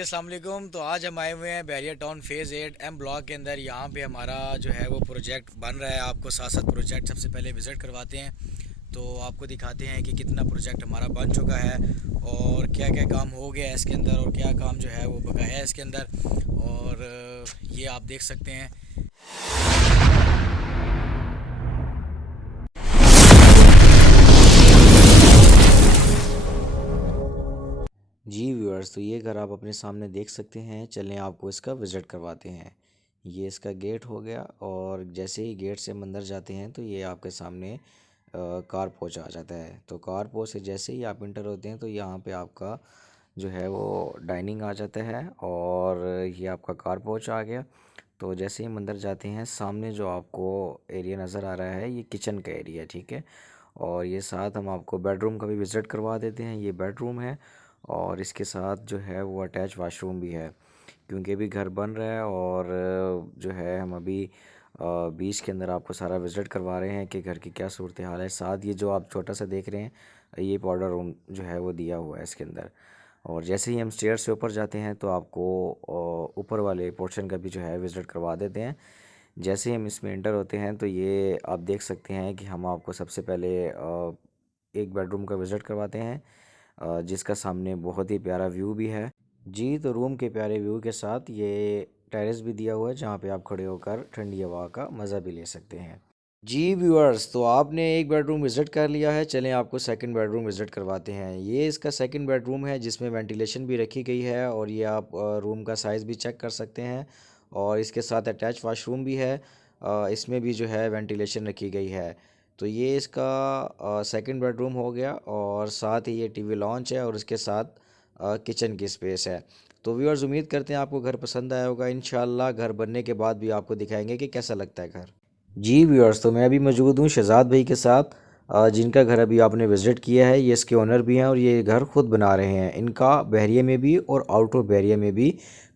अस्सलाम वालेकुम। तो आज हम आए हुए हैं बहरिया टाउन फेज़ 8 एम ब्लॉक के अंदर। यहाँ पे हमारा जो है वो प्रोजेक्ट बन रहा है। आपको साथ साथ प्रोजेक्ट सबसे पहले विज़िट करवाते हैं, तो आपको दिखाते हैं कि कितना प्रोजेक्ट हमारा बन चुका है और क्या क्या काम हो गया है इसके अंदर और क्या काम जो है वो बकाया है इसके अंदर। और ये आप देख सकते हैं। जी व्यूअर्स, तो ये घर आप अपने सामने देख सकते हैं। चलें आपको इसका विज़िट करवाते हैं। ये इसका गेट हो गया और जैसे ही गेट से हम अंदर जाते हैं तो ये आपके सामने कार पोर्च आ जाता है। तो कार पोर्च से जैसे ही आप इंटर होते हैं तो यहाँ पे आपका जो है वो डाइनिंग आ जाता है और ये आपका कार पोर्च आ गया। तो जैसे ही हम अंदर जाते हैं सामने जो आपको एरिया नज़र आ रहा है ये किचन का एरिया, ठीक है। और ये साथ हम आपको बेडरूम का भी विज़िट करवा देते हैं। ये बेडरूम है और इसके साथ जो है वो अटैच वाशरूम भी है, क्योंकि अभी घर बन रहा है और जो है हम अभी बीच के अंदर आपको सारा विज़िट करवा रहे हैं कि घर की क्या सूरत हाल है। साथ ये जो आप छोटा सा देख रहे हैं ये पाउडर रूम जो है वो दिया हुआ है इसके अंदर। और जैसे ही हम स्टेयर से ऊपर जाते हैं तो आपको ऊपर वाले पोर्शन का भी जो है विज़िट करवा देते हैं। जैसे ही हम इसमें एंटर होते हैं तो ये आप देख सकते हैं कि हम आपको सबसे पहले एक बेडरूम का विज़िट करवाते हैं, जिसका सामने बहुत ही प्यारा व्यू भी है। जी, तो रूम के प्यारे व्यू के साथ ये टेरेस भी दिया हुआ है जहाँ पे आप खड़े होकर ठंडी हवा का मज़ा भी ले सकते हैं। जी व्यूअर्स, तो आपने एक बेडरूम विज़िट कर लिया है। चलें आपको सेकंड बेडरूम विज़िट करवाते हैं। ये इसका सेकंड बेडरूम है जिसमें वेंटिलेशन भी रखी गई है और ये आप रूम का साइज़ भी चेक कर सकते हैं। और इसके साथ अटैच वाशरूम भी है, इसमें भी जो है वेंटिलेशन रखी गई है। तो ये इसका सेकंड बेडरूम हो गया और साथ ही ये टीवी लॉन्च है और इसके साथ किचन की स्पेस है। तो व्यूअर्स, उम्मीद करते हैं आपको घर पसंद आया होगा। इंशाल्लाह घर बनने के बाद भी आपको दिखाएंगे कि कैसा लगता है घर। जी व्यूअर्स, तो मैं अभी मौजूद हूँ शहजाद भाई के साथ, जिनका घर अभी आपने विज़िट किया है। ये इसके ओनर भी हैं और ये घर खुद बना रहे हैं। इनका बहरिया में भी और आउट ऑफ बहरिया में भी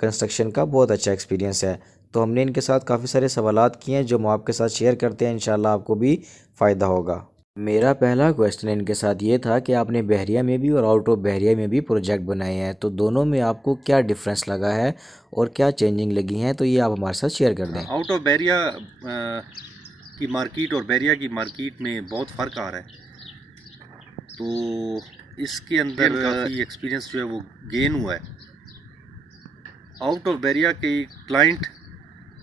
कंस्ट्रक्शन का बहुत अच्छा एक्सपीरियंस है। तो हमने इनके साथ काफ़ी सारे सवालात किए हैं जो हम आपके साथ शेयर करते हैं। इंशाल्लाह आपको भी फ़ायदा होगा। मेरा पहला क्वेश्चन इनके साथ ये था कि आपने बहरिया में भी और आउट ऑफ बहरिया में भी प्रोजेक्ट बनाए हैं, तो दोनों में आपको क्या डिफरेंस लगा है और क्या चेंजिंग लगी हैं, तो ये आप हमारे साथ शेयर कर दें। आउट ऑफ बैरिया की मार्केट और बैरिया की मार्केट में बहुत फ़र्क आ रहा है। तो इसके अंदर काफ़ी एक्सपीरियंस जो है वो गेन हुआ है। आउट ऑफ बैरिया के क्लाइंट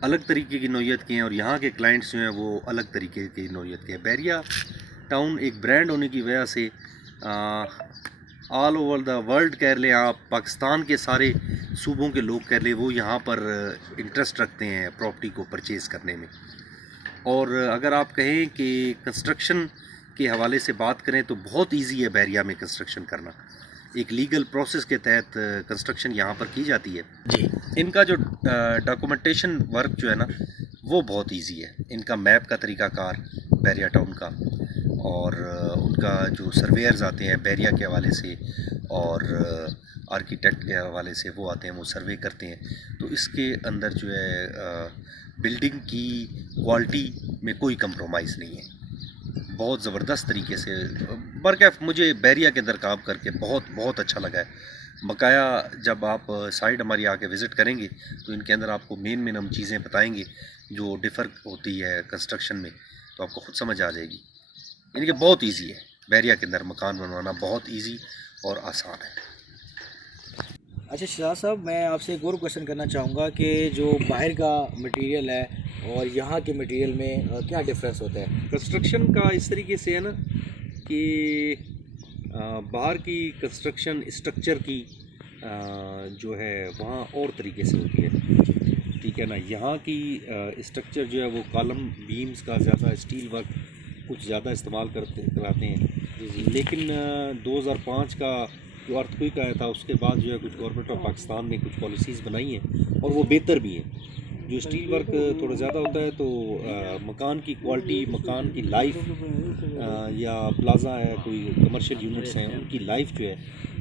अलग तरीके की नौयत के हैं और यहाँ के क्लाइंट्स जो हैं वो अलग तरीके की नौयत के हैं। बैरिया टाउन एक ब्रांड होने की वजह से ऑल ओवर द वर्ल्ड कह लें, आप पाकिस्तान के सारे सूबों के लोग कह लें, वो यहाँ पर इंटरेस्ट रखते हैं प्रॉपर्टी को परचेज़ करने में। और अगर आप कहें कि कंस्ट्रक्शन के हवाले से बात करें तो बहुत इजी है बैरिया में कंस्ट्रक्शन करना। एक लीगल प्रोसेस के तहत कंस्ट्रक्शन यहाँ पर की जाती है। जी, इनका जो डॉक्यूमेंटेशन वर्क जो है ना वो बहुत इजी है। इनका मैप का तरीक़ाकार बैरिया टाउन का और उनका जो सर्वेयर्स आते हैं बैरिया के हवाले से और आर्किटेक्ट के हवाले से वो आते हैं, वो सर्वे करते हैं। तो इसके अंदर जो है बिल्डिंग की क्वालिटी में कोई कंप्रोमाइज़ नहीं है। बहुत ज़बरदस्त तरीके से बरकैफ मुझे बैरिया के अंदर काम करके बहुत बहुत अच्छा लगा है। बकाया जब आप साइट हमारी आके विज़िट करेंगे तो इनके अंदर आपको मेन हम चीज़ें बताएंगे जो डिफ़र होती है कंस्ट्रक्शन में, तो आपको ख़ुद समझ आ जाएगी। यानी कि बहुत इजी है बैरिया के अंदर मकान बनवाना, बहुत इजी और आसान है। अच्छा शहजाद साहब, मैं आपसे एक और क्वेश्चन करना चाहूँगा कि जो बाहर का मटेरियल है और यहाँ के मटेरियल में क्या डिफरेंस होता है। कंस्ट्रक्शन का इस तरीके से है ना कि बाहर की कंस्ट्रक्शन स्ट्रक्चर की जो है वहाँ और तरीके से होती है, ठीक है ना। यहाँ की स्ट्रक्चर जो है वो कॉलम बीम्स का ज़्यादा, स्टील वर्क कुछ ज़्यादा इस्तेमाल कराते हैं। लेकिन 2005 का जो अर्थक्वेक आया था उसके बाद जो है कुछ गवर्नमेंट ऑफ पाकिस्तान ने कुछ पॉलिसीज़ बनाई हैं और वो बेहतर भी हैं। जो स्टील वर्क थोड़ा ज़्यादा होता है तो मकान की क्वालिटी, मकान की लाइफ या प्लाजा है, कोई कमर्शियल यूनिट्स हैं, उनकी लाइफ जो है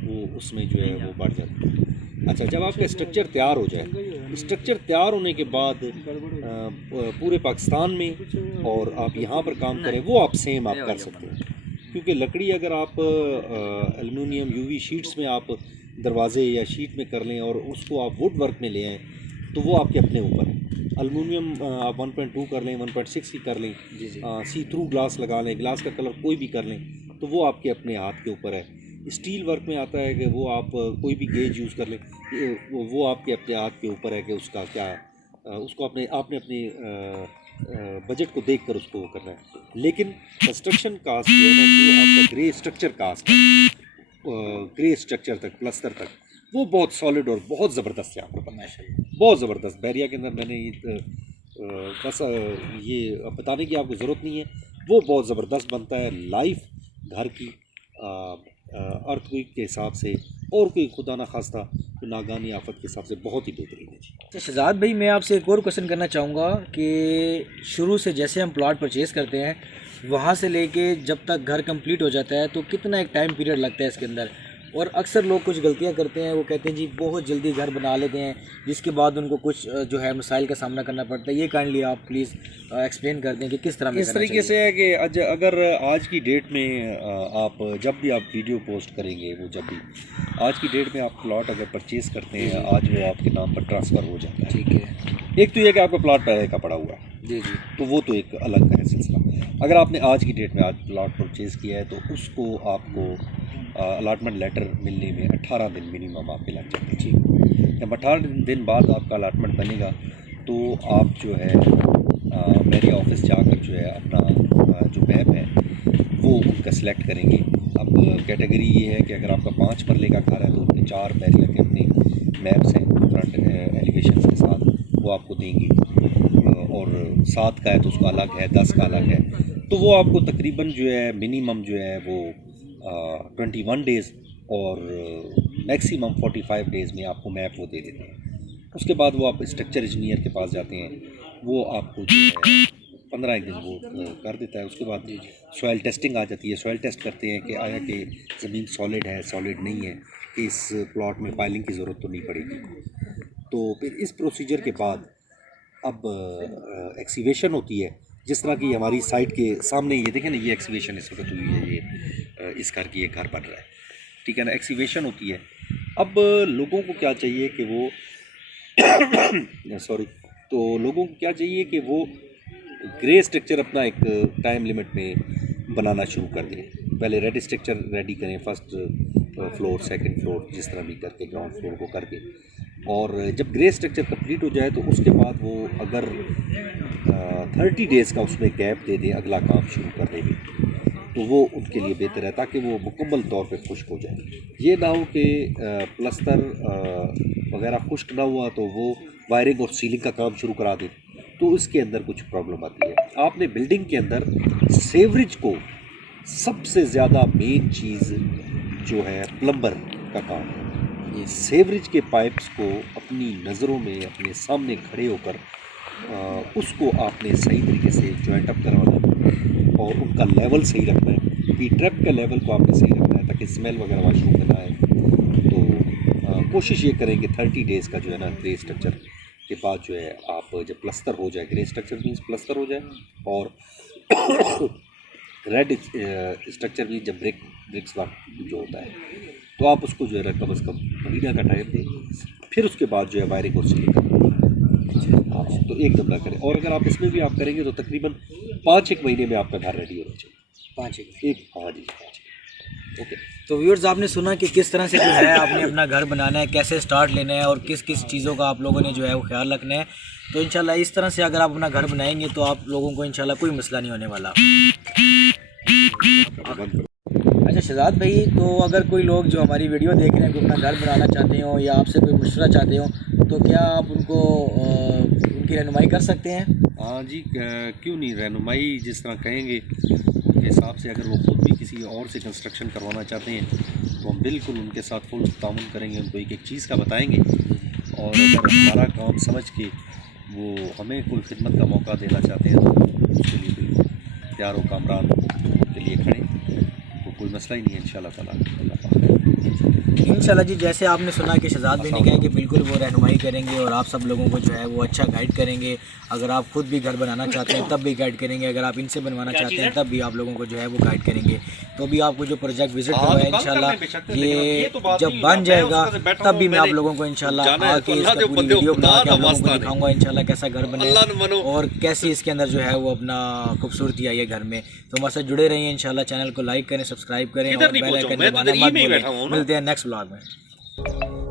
वो उसमें जो है वो बढ़ जाती है। अच्छा, जब आपका स्ट्रक्चर तैयार हो जाए, स्ट्रक्चर तैयार होने के बाद पूरे पाकिस्तान में और आप यहाँ पर काम करें वो आप सेम आप कर सकते हैं। क्योंकि लकड़ी अगर आप एल्युमिनियम यूवी शीट्स में आप दरवाजे या शीट में कर लें और उसको आप वुड वर्क में ले आएँ, तो वो आपके अपने ऊपर है। एल्युमिनियम आप 1.2 कर लें, 1.6 की कर लें, जी जी। सी थ्रू ग्लास लगा लें, ग्लास का कलर कोई भी कर लें, तो वो आपके अपने हाथ के ऊपर है। स्टील वर्क में आता है कि वो आप कोई भी गेज यूज़ कर लें, वो आपके अपने हाथ के ऊपर है कि उसका क्या उसको आपने अपनी बजट को देख कर उसको वो करना है। लेकिन कंस्ट्रक्शन कास्ट जो है ना, जो आपका ग्रे स्ट्रक्चर कास्ट है, ग्रे स्ट्रक्चर तक प्लस्तर तक, वो बहुत सॉलिड और बहुत ज़बरदस्त है। आपको पता है, बहुत ज़बरदस्त। बैरिया के अंदर मैंने बस ये बताने की आपको ज़रूरत नहीं है, वो बहुत ज़बरदस्त बनता है। लाइफ घर की अर्थक्वेक के हिसाब से और कोई खुदा ना खास्ता तो नागानी आफत के हिसाब से बहुत ही बेहतरीन है जी। तो शहजाद भाई, मैं आपसे एक और क्वेश्चन करना चाहूँगा कि शुरू से जैसे हम प्लॉट परचेज़ करते हैं वहाँ से लेके जब तक घर कंप्लीट हो जाता है तो कितना एक टाइम पीरियड लगता है इसके अंदर। और अक्सर लोग कुछ गलतियाँ करते हैं, वो कहते हैं जी बहुत जल्दी घर बना लेते हैं, जिसके बाद उनको कुछ जो है मसाइल का सामना करना पड़ता है। ये काइंडली आप प्लीज़ एक्सप्लेन कर दें कि किस तरह में इस तरीके से है कि अगर आज की डेट में आप जब भी आप वीडियो पोस्ट करेंगे, वो जब भी आज की डेट में आप प्लॉट अगर परचेज़ करते हैं, आज वो आपके नाम पर ट्रांसफ़र हो जाता है। ठीक है। एक तो ये कि आपका प्लॉट पहले का पड़ा हुआ है, जी जी। तो वो तो एक अलग है सिलसिला। अगर आपने आज की डेट में आज प्लॉट परचेज़ किया है, तो उसको आपको अलाटमेंट लेटर मिलने में 18 दिन मिनिमम आपके लग जाते हैं। ठीक, जब 18 दिन बाद आपका अलाटमेंट बनेगा, तो आप जो है मेरे ऑफिस जाकर जो है अपना जो मैप है वो उनका सेलेक्ट करेंगे। अब कैटेगरी ये है कि अगर आपका 5 मरले का घर है तो उसमें 4 बैरियर के अपने मैप्स हैं फ्रंट एलिवेशन के साथ, वो आपको देंगे। और 7 का है तो उसका अलग है, 10 का अलग है। तो वो आपको तकरीबन जो है मिनिमम जो है वो 21 डेज़ और मैक्सिमम 45 डेज़ में आपको मैप वो दे देते हैं। उसके बाद वो आप स्ट्रक्चर इंजीनियर के पास जाते हैं, वो आपको जो है 15 दिन वो कर देता है। उसके बाद सॉइल टेस्टिंग आ जाती है, सॉइल टेस्ट करते हैं कि आया कि ज़मीन सॉलिड है, सॉलिड नहीं है, कि इस प्लॉट में पाइलिंग की ज़रूरत तो नहीं पड़ेगी। तो फिर इस प्रोसीजर के बाद अब एक्सीवेशन होती है। जिस तरह की हमारी साइट के सामने ये देखें ना, ये एक्सीवेशन इस वक्त हुई है, ये इस घर की एक घर बन रहा है, ठीक है ना, एक्सीवेशन होती है। अब लोगों को क्या चाहिए कि वो सॉरी, तो लोगों को क्या चाहिए कि वो ग्रे स्ट्रक्चर अपना एक टाइम लिमिट में बनाना शुरू कर दें। पहले रेड स्ट्रक्चर रेडी करें, फर्स्ट फ्लोर, सेकंड फ्लोर, जिस तरह भी करके ग्राउंड फ्लोर को करके, और जब ग्रे स्ट्रक्चर कंप्लीट हो जाए तो उसके बाद वो अगर 30 डेज़ का उसमें गैप दे दें अगला काम शुरू करने में, तो वो उनके लिए बेहतर है, ताकि वो मुकम्मल तौर पे खुश्क हो जाए। ये ना हो कि प्लस्तर वगैरह खुश्क ना हुआ तो वो वायरिंग और सीलिंग का काम शुरू करा दें, तो इसके अंदर कुछ प्रॉब्लम आती है। आपने बिल्डिंग के अंदर सेवरेज को सबसे ज़्यादा मेन चीज़ जो है प्लम्बर का काम है। ये सेवरेज के पाइप्स को अपनी नज़रों में अपने सामने खड़े होकर उसको आपने सही तरीके से जॉइंट अप करवाना और उनका लेवल सही रखना है। पी ट्रैप का लेवल को आपने सही रखना है ताकि स्मेल वगैरह वाशरूम में ना आए। तो कोशिश ये करें कि 30 डेज़ का जो है ना ग्रे स्ट्रक्चर के बाद जो है आप जब प्लस्तर हो जाए, ग्रे स्ट्रक्चर मीन्स प्लस्तर हो जाए, और रेड स्ट्रक्चर भी जब ब्रिक्स वर्क जो होता है, तो आप उसको जो है कम अज़ कम महीना का टाइम दें। फिर उसके बाद जो है वायरिंग और सीलिंग करें, तो एकदम ना करें। और अगर आप इसमें भी आप करेंगे तो तकरीबन 5-1 महीने में आपका घर रेडी होना चाहिए। 5-1 हाँ जी, 5 ओके। तो व्यूअर्स, आपने सुना कि किस तरह से जो है आपने अपना घर बनाना है, कैसे स्टार्ट लेना है और किस किस चीज़ों का आप लोगों ने जो है वो ख्याल रखना है। तो इंशाल्लाह इस तरह से अगर आप अपना घर बनाएंगे तो आप लोगों को इंशाल्लाह कोई मसला नहीं होने वाला। अच्छा शहजाद भाई, तो अगर कोई लोग जो हमारी वीडियो देख रहे हैं कि अपना घर बनाना चाहते हो या आपसे कोई मशवरा चाहते हो, तो क्या आप उनको उनकी रहनुमाई कर सकते हैं? हाँ जी, क्यों नहीं, रहनुमाई जिस तरह कहेंगे उनके हिसाब से। अगर वो खुद भी किसी और से कंस्ट्रक्शन करवाना चाहते हैं तो हम बिल्कुल उनके साथ फुल तामुन करेंगे, उनको एक एक चीज़ का बताएंगे। और अगर हमारा काम समझ के वो हमें कोई खिदमत का मौका देना चाहते हैं तो उसके लिए बिल्कुल तैयार हो, कामरान के लिए खड़े, तो कोई मसला ही नहीं है इंशाल्लाह ताला। इंशाल्लाह जी, जैसे आपने सुना कि शहजाद भाई ने कहा कि बिल्कुल वो रहनुमाई करेंगे और आप सब लोगों को जो है वो अच्छा गाइड करेंगे। अगर आप खुद भी घर बनाना चाहते हैं तब भी गाइड करेंगे, अगर आप इनसे बनवाना चाहते हैं तब भी आप लोगों को जो है वो गाइड करेंगे। तो भी आपको जो प्रोजेक्ट विजिट हाँ, करवाया तो कल इंशाल्लाह, करने बेशक थे, लेकिन ये ये तो बात जब नहीं, बन मैं जाएगा उसके साथ बैठा तब भी हूँ, मैं आप मैंने लोगों को इंशाल्लाह जाना है, आके तो इसका अल्लाह जो पूरी बंदे वीडियो को बना के खुदा आप लोगों वास्ता को नहीं। दिखाऊंगा इंशाल्लाह कैसा घर बने अल्लाह न मनो। और कैसी इसके अंदर जो है वो अपना खूबसूरती आई है घर में। तो हमारे साथ जुड़े रहिए इंशाल्लाह, चैनल को लाइक करें, सब्सक्राइब करें इधर और नहीं बेल पहुंचा हूं, आइकन मैं तो दबाना इधर ही मत में ही भूलें। बैठा हुआ हूं ना। मिलते हैं नेक्स्ट व्लॉग में।